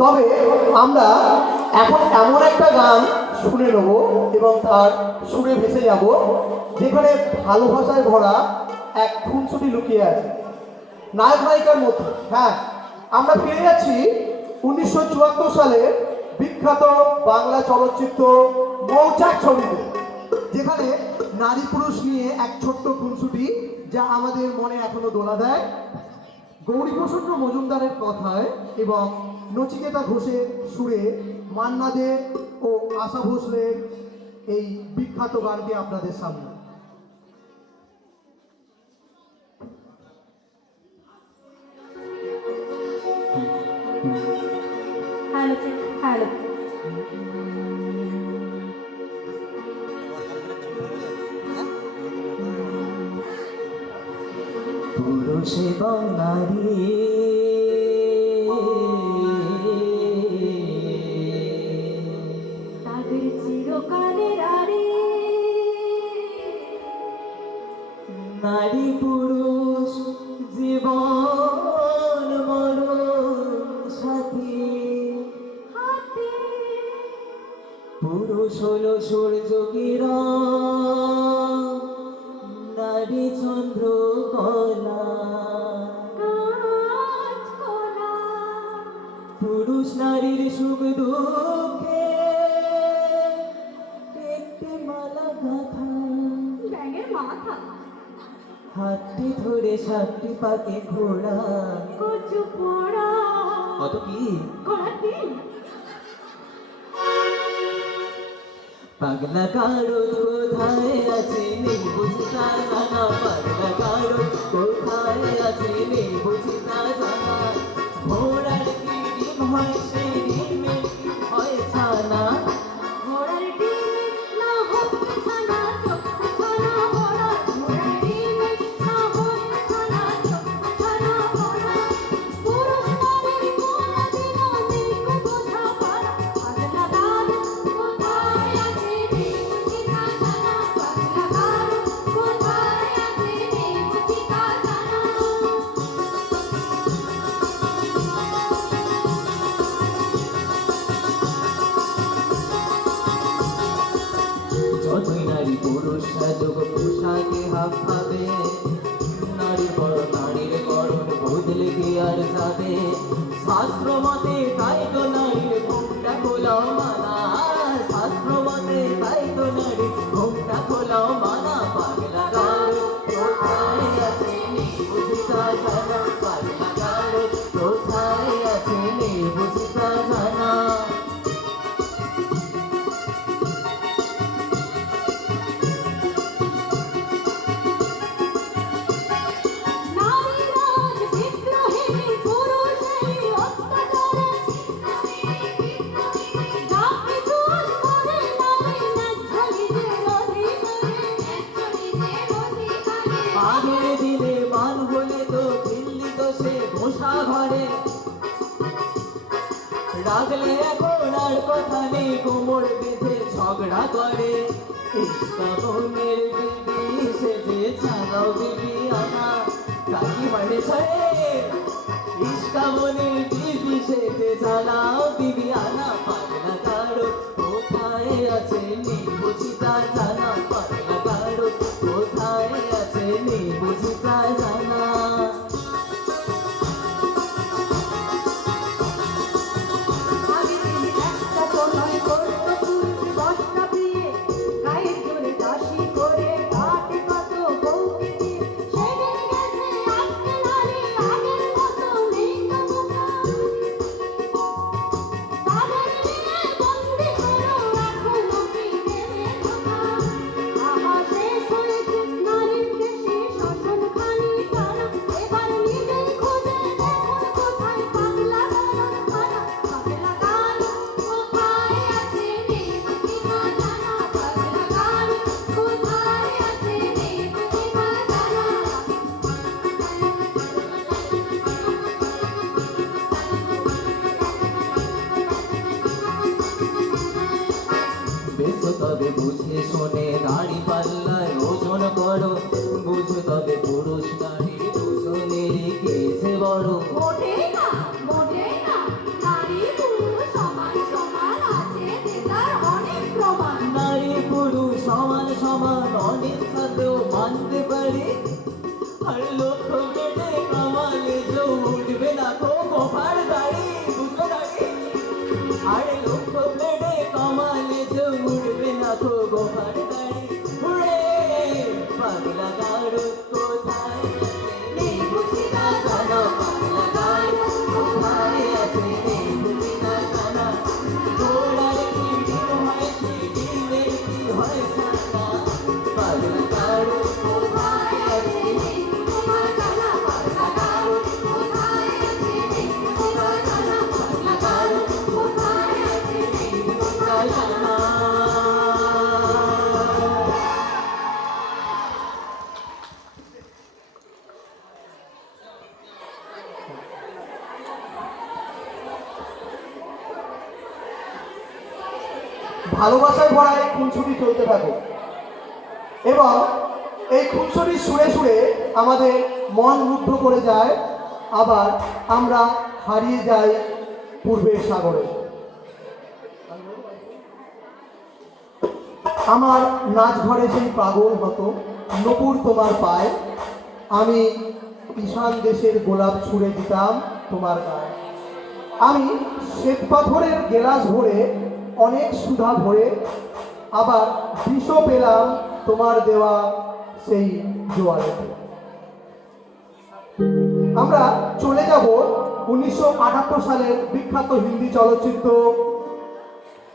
তবে আমরা এখন এমন একটা গান শুনে নেব এবং তার সুরে ভেসে যাব যেখানে ভালোবাসায় ভরা এক খুনসুটি লুকিয়ে আছে নায়ক নায়িকার মধ্যে। হ্যাঁ, আমরা ফিরে যাচ্ছি 1974 সালে বিখ্যাত বাংলা চলচ্চিত্র মৌচাক ছবিতে, যেখানে নারী পুরুষ নিয়ে এক ছোট্ট খুনসুটি যা আমাদের মনে এখনো দোলা দেয়। গৌরীপ্রসন্ন মজুমদারের কথায় এবং নচিকেতা ঘোষের সুরে মান্না দে ও আশা ভোসলের এই বিখ্যাত গানটি আপনাদের সামনে। পুরুষ এবং নারী তাদের চিরকালের আড়ে নারী পুরুষ জীবন মরণ সাথী হাতে পুরুষ হলো সূর্য কিরণ নারী চন্দ্র কলা কাঁচকলা পুরুষ নারীর সুখ দুঃখে একটি মালা গাথা ব্যাঙের মাথা হাতটি ধরে সাতটি পাকে ঘোড়া কচু পোড়া কত কি ঘোড়ার ডিম পাগলা কারো কোথায় আছে নেই বুঝি তা জানা পাগলা কারো কোথায় আছে নেই বুঝি তা জানা ঘোড়ার কি ডিম হয় সেই ডিমের কি হয় ছানা ঘোড়ার ডিমে না হচ্ছে ছানা চক্ষু ছানা বড়া ঘোড়ার ডিমে না হচ্ছে ছানা চক্ষু ছানা বড়া পুরুষ নারীর কোনদিনও নেই কো বোঝা পারা পাগলা গারো কোথায় আছে নেই বুঝি তা জানা পাগলা গারো কোথায় আছে নেই বুঝি তা জানা যতই নারী পুরুষ সাজক পোশাকে হাত পাবে নারীর বড় নারীর গড়ন বদলে কি আর যাবে শাস্ত্র মতে তাই তো নারীর ঘুমটা খোলাও মানা শাস্ত্র মতে তাই তো নারীর ঘুমটা খোলাও মানা পাগলা গারো কোথায় আছে নেই বুঝি তা জানা পাগলা গারো কোথায় আছে নেই বুঝি তা জানা নারীরাজ বিদ্রোহী পুরুষের অত্যাচারে যা কিছু করে নারী ন্যায্য নিজের অধিকারে আগের দিনে মান হলে তো দিল্লি তো সে ঘোষা ঘরে রাখলে এখন আর কথা নেই কোমর বেঁধে ঝগড়া করে ইস্কাবনের বিবি সেজে ছাড়াও বিবি আনা কাকি মানে ছাড়ে ইস্কাবনের বিবি সেজে ছাড়াও বিবি আনা পাগলা কারো কোথায় আছে নেই বুঝি তা জানা পাগলা কারো কোথায় আছে নেই বুঝি তা জানা আগে তিনি একটা তো নয় করত পুরুষ 10টা বিয়ে গায়ের জোরে দাসী করে কাটে কত বউকে দিয়ে সেদিন গেছে আজকে নারী আগের মতো নেই কমুকা তাদের নিয়ে বন্দি করো রাখো লোকে দেবে ধোকা আহা শেষ হয়েছে নারীর দেশে শোষণখানি টানা এবার নিজেই খুঁজে দেখুন কোথায় পাগলা গারোর খানা পাগলা গারো কোথায় আছে নেই বুঝি না জানা পাগলা গারো কোথায় আছে নেই বুঝি না জানা বেশ তবে বুঝে শোনে দাড়ি পাল্লায় ওজন করো বুঝো তবে পুরুষ নারী দুজনেরই কেছে বড় মোটেই না নারী পুরুষ সমান সমান আছে তার অনেক প্রমাণ নারী পুরুষ সমান সমান অনেক সাথেও মানতে পারি আর লক্ষ্য কেটে কামালে যে উঠবে না তো গোফার দাড়ি বুঝো দাড়ি আর লক্ষ্য কেটে কামালে যে উঠবে না তো গোফার দাড়ি উড়ে পাগলা গারো কোথায় নেই বুঝি না জানো পাগলা গারো কোথায় আছে নেই বুঝি না জানা ঘোড়ার কি ডিম হয় সেই ডিমের কি হয় ছানা পাগলা গারো কোথায় আছে নেই তোমার জানা পাগলা গারো কোথায় আছে নেই তোমার জানা পাগলা গারো কোথায় আছে নেই কোথায় জানা ভালোবাসায় ভরা এই খুনসুটি চলতে থাকুক এবং এই খুনসুটির সুরে সুরে আমাদের মন মুগ্ধ করে যায়, আবার আমরা হারিয়ে যাই পূর্বের সাগরে। আমার নাচ ঘরে সেই পাগল হতো নূপুর তোমার পায়, আমি ঈশান দেশের গোলাপ ছুঁড়ে দিতাম তোমার গায়ে। আমি শ্বেত পাথরের গেলাস ভরে অনেক সুধা ভরে, আবার বিষও পেলাম তোমার দেওয়া সেই জোয়ারে। আমরা চলে যাব 1978 সালের বিখ্যাত হিন্দি চলচ্চিত্র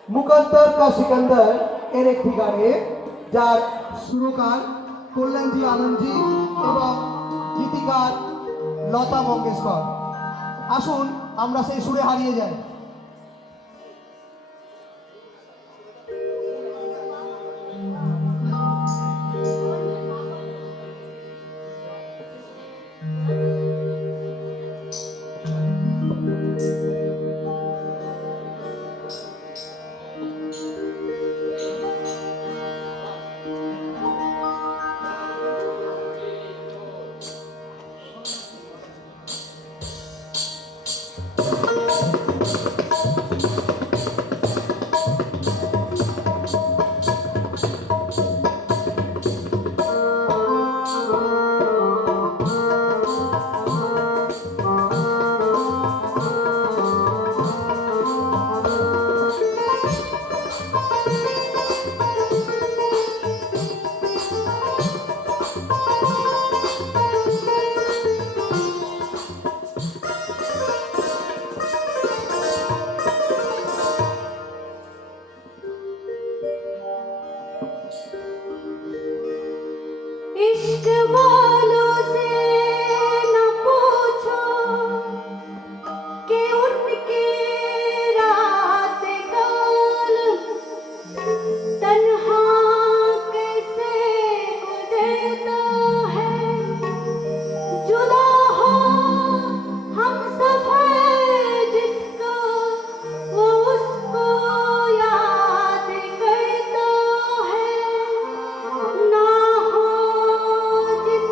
মুকদ্দর কা সিকান্দার এর একটি গানে, যার সুরকার কল্যাণজি আনন্দজি এবং গীতিকার লতা মঙ্গেশকর। আসুন আমরা সেই সুরে হারিয়ে যাই। इश्क वालों से न पूछो कि उनकी रात काल तन्हा कैसे गुजरता है। जुदा हो हम सफर जिसको, वो उसको याद करता है। ना हो जिस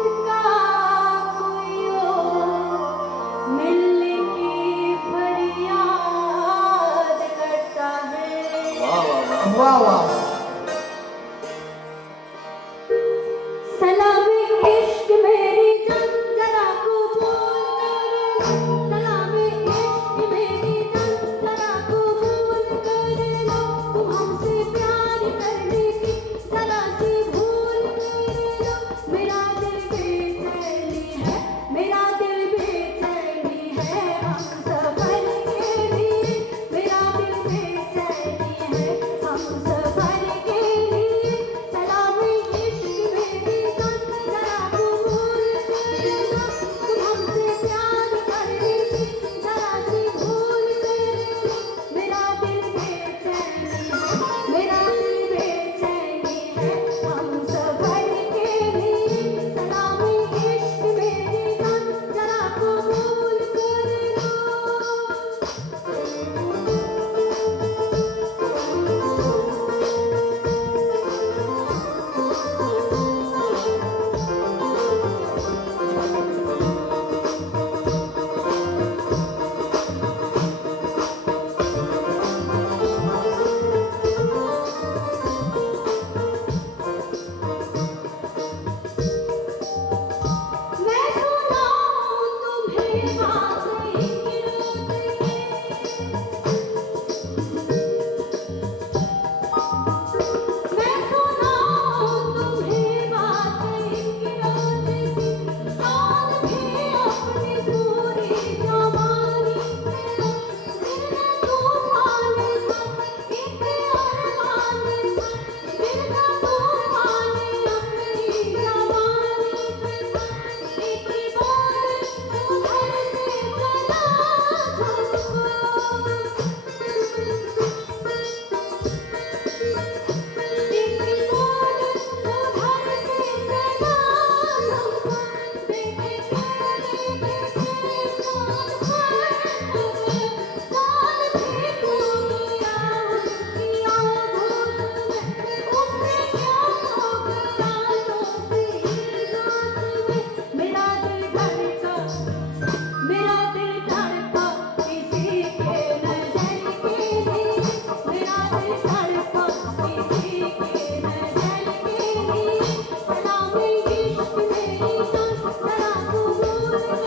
इश्क मेरी जान जरा कबूल कर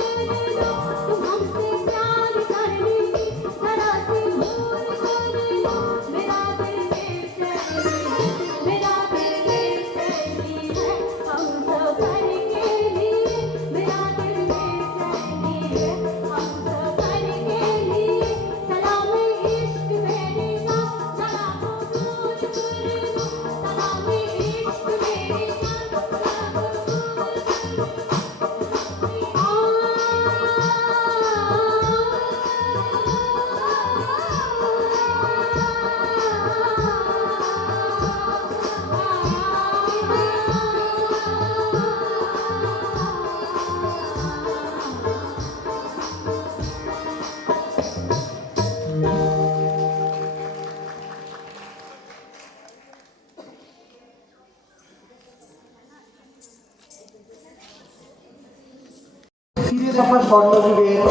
लो तुम हमसे प्यार करने की जरा सी भूल कर लो मेरा दिल बेचैनी है मेरा दिल बेचैनी है हम सफर के लिए मेरा दिल बेचैनी है हम सफर के लिए सलाम इश्क मेरी जान जरा कबूल कर लो सलाम इश्क मेरी जान जरा ফিরে দেখা স্বর্ণযুগের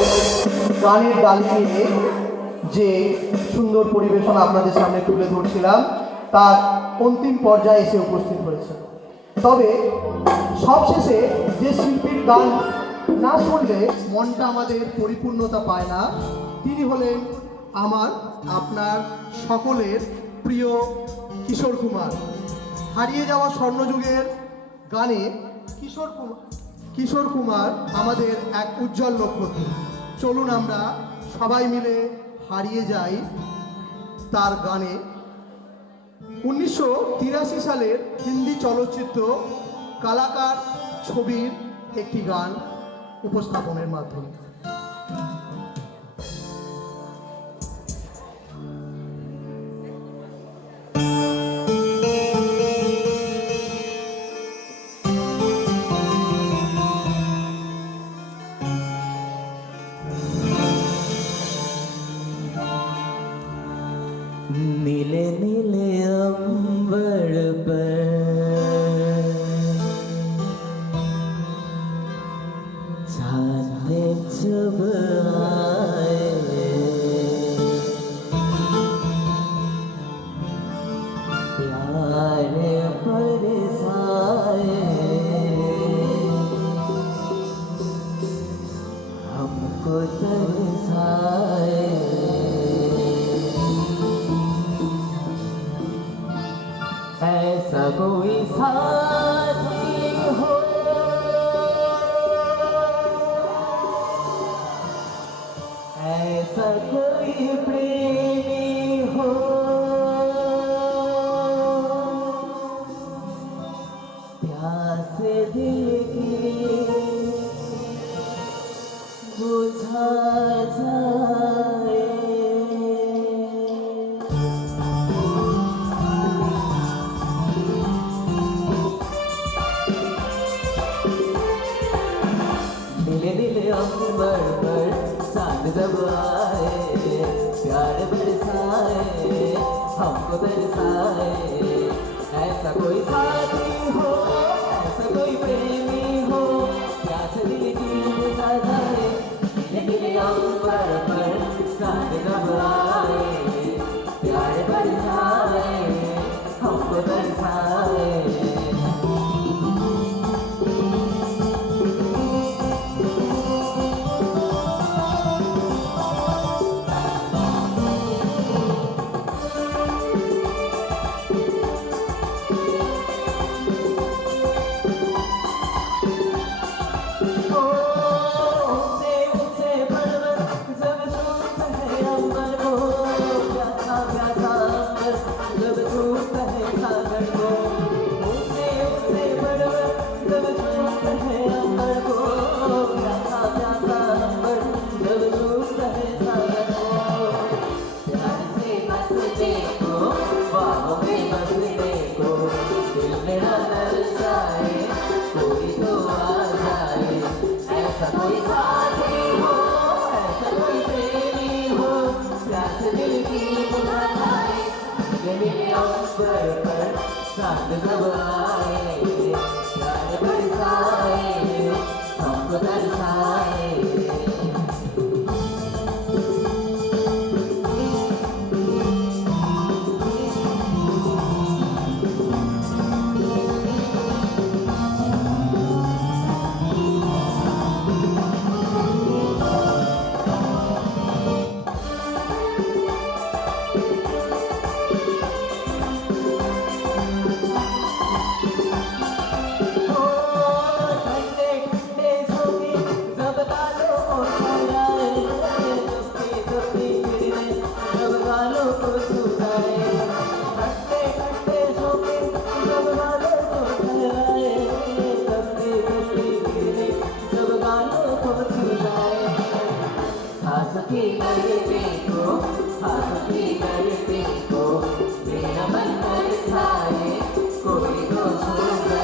গানের ডালি নিয়ে যে সুন্দর পরিবেশনা আপনাদের সামনে তুলে ধরছিলাম তার অন্তিম পর্যায়ে এসে উপস্থিত হয়েছে। তবে সবশেষে যে শিল্পীর গান না শুনলে মনটা আমাদের পরিপূর্ণতা পায় না, তিনি হলেন আমার আপনার সকলের প্রিয় কিশোর কুমার। হারিয়ে যাওয়া স্বর্ণযুগের গানে কিশোর কুমার আমাদের এক উজ্জ্বল নক্ষত্র। চলুন আমরা সবাই মিলে হারিয়ে যাই তার গানে। 1983 সালের হিন্দি চলচ্চিত্র কালাকার ছবির একটি গান উপস্থাপনের মাধ্যমে। नीले नीले अंबर पर चांद जब आए प्यार बरसाए हमको तरसाए ऐसा कोई साथी हो ऐसा कोई प्रेमी हो प्यास दिल की बुझा जाए अंबर पर चांद जब आए प्यार बरसाए हमको तरसाए ऐसा कोई साथी हो ऐसा कोई प्रेमी हो प्यास दिल की बुझा जाए नीले अंबर पर चांद जब आए प्यार बरसाए हमको तरसाए चांद जब आए प्यार बरसाए हमको तरसाए करते को हाथी करते को मेरा मन तरसाए कोई तो छोड़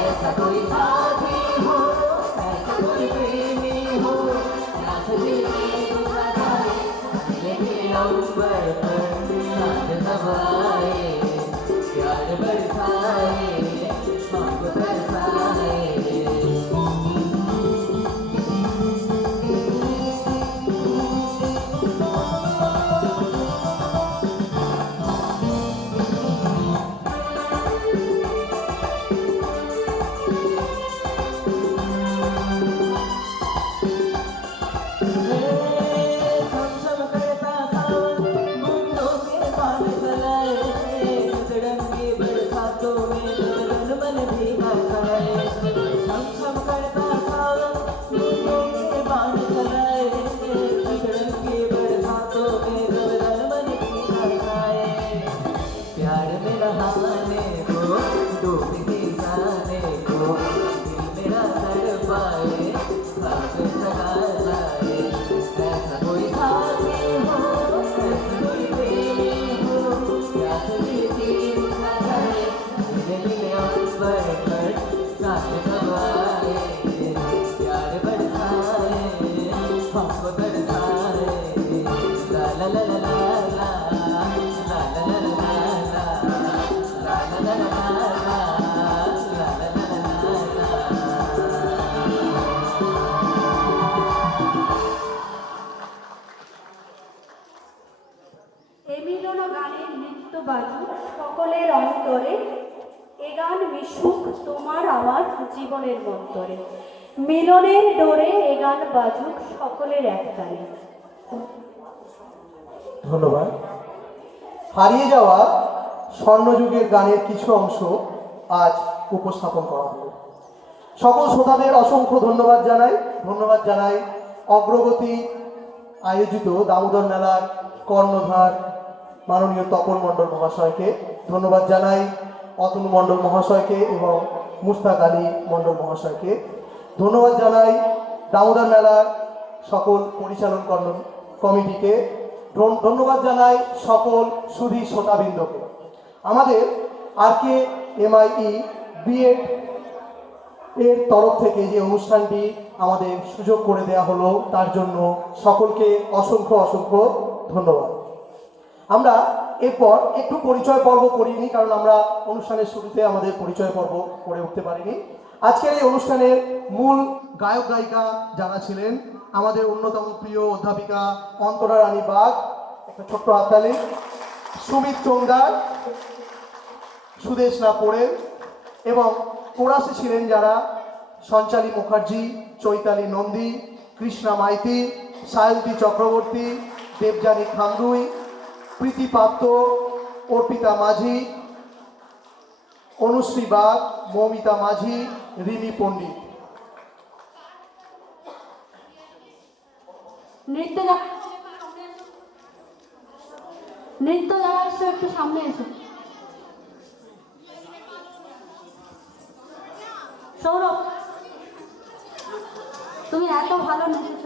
ऐसा कोई साथी हो ऐसा कोई प्रेमी हो साथ दिल की बुझाए लेकिन अंबर पर चांद तब आए प्यार बरसाए हमको तरसाए সকলের অন্তরে এ গান মিশুক তোমার আমার জীবনের মন্তরে মিলনের ডোরে এ গান বাজুক সকলের একটানে। ধন্যবাদ। হারিয়ে যাওয়া স্বর্ণযুগের গানের কিছু অংশ আজ উপস্থাপন করা হলো। সকল শ্রোতাদের অসংখ্য ধন্যবাদ জানাই অগ্রগতি আয়োজিত দামোদর মেলার কর্ণধার মাননীয় তপন মণ্ডল মহাশয়কে, ধন্যবাদ জানাই অতনু মণ্ডল মহাশয়কে এবং মুস্তাক আলী মণ্ডল মহাশয়কে, ধন্যবাদ জানাই দামোদর মেলার সকল পরিচালন কমিটিকে, ধন্যবাদ জানাই সকল সুধী শ্রোতাবৃন্দকে। আমাদের RKMIE বিএড এর তরফ থেকে যে অনুষ্ঠানটি আমাদের সুযোগ করে দেওয়া হলো তার জন্য সকলকে অসংখ্য ধন্যবাদ। আমরা এরপর একটু পরিচয় পর্ব করিনি, কারণ আমরা অনুষ্ঠানের শুরুতে আমাদের পরিচয় পর্ব করে উঠতে পারিনি। আজকের এই অনুষ্ঠানের মূল গায়ক গায়িকা যারা ছিলেন, আমাদের অন্যতম প্রিয় অধ্যাপিকা অন্তরা রানী বাগ, একটা ছোট্ট হাততালি, সুমিত চোংদার, সুদেশনা পোড়েল, এবং কোরাসে ছিলেন যারা সঞ্চালী মুখার্জি, চৈতালি নন্দী, কৃষ্ণা মাইতি, সায়ন্তী চক্রবর্তী, দেবযানী খামরুই, প্রীতি পাত্র, অর্পিতা মাঝি, অনুশ্রী বাগ, মৌমিতা মাঝি, রিমি পণ্ডিত। নৃত্য যারা এসো একটু সামনে এসো। সৌরভ, তুমি এত ভালো নেচেছ।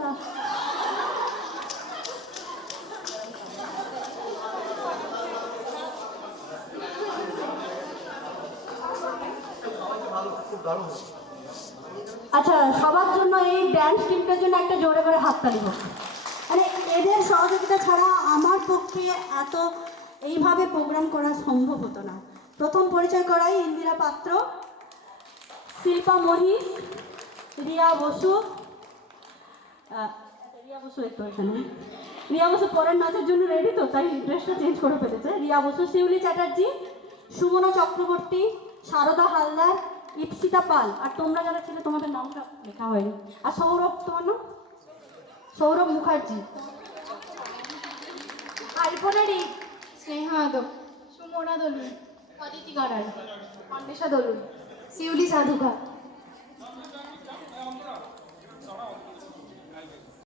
আচ্ছা, সবার জন্য এই ড্যান্স টিমটার জন্য একটা জোরে করে হাততালি হোক। মানে এদের সহযোগিতা ছাড়া আমার পক্ষে এত এইভাবে প্রোগ্রাম করা সম্ভব হতো না। প্রথম পরিচয় করাই ইন্দিরা পাত্র, শিল্পা মহিষ, রিয়া বসু। রিয়া বসু পরের নাচের জন্য রেডি, তো তাই ড্রেসটা চেঞ্জ করে ফেলেছে। রিয়া বসু, শিউলি চ্যাটার্জি, সুমনা চক্রবর্তী, শারদা হালদার, ইপসিতা পাল। আর তোমরা যারা ছিলে তোমাদের নামটা লেখা হয়নি। আর সৌরভ, তোমার নাম? সৌরভ মুখার্জি। আলপনারি, স্নেহা আদব, সুমনা দলুই, অদিতি গড়াই, অন্বেষা দলুই, শিউলি সাধুকা।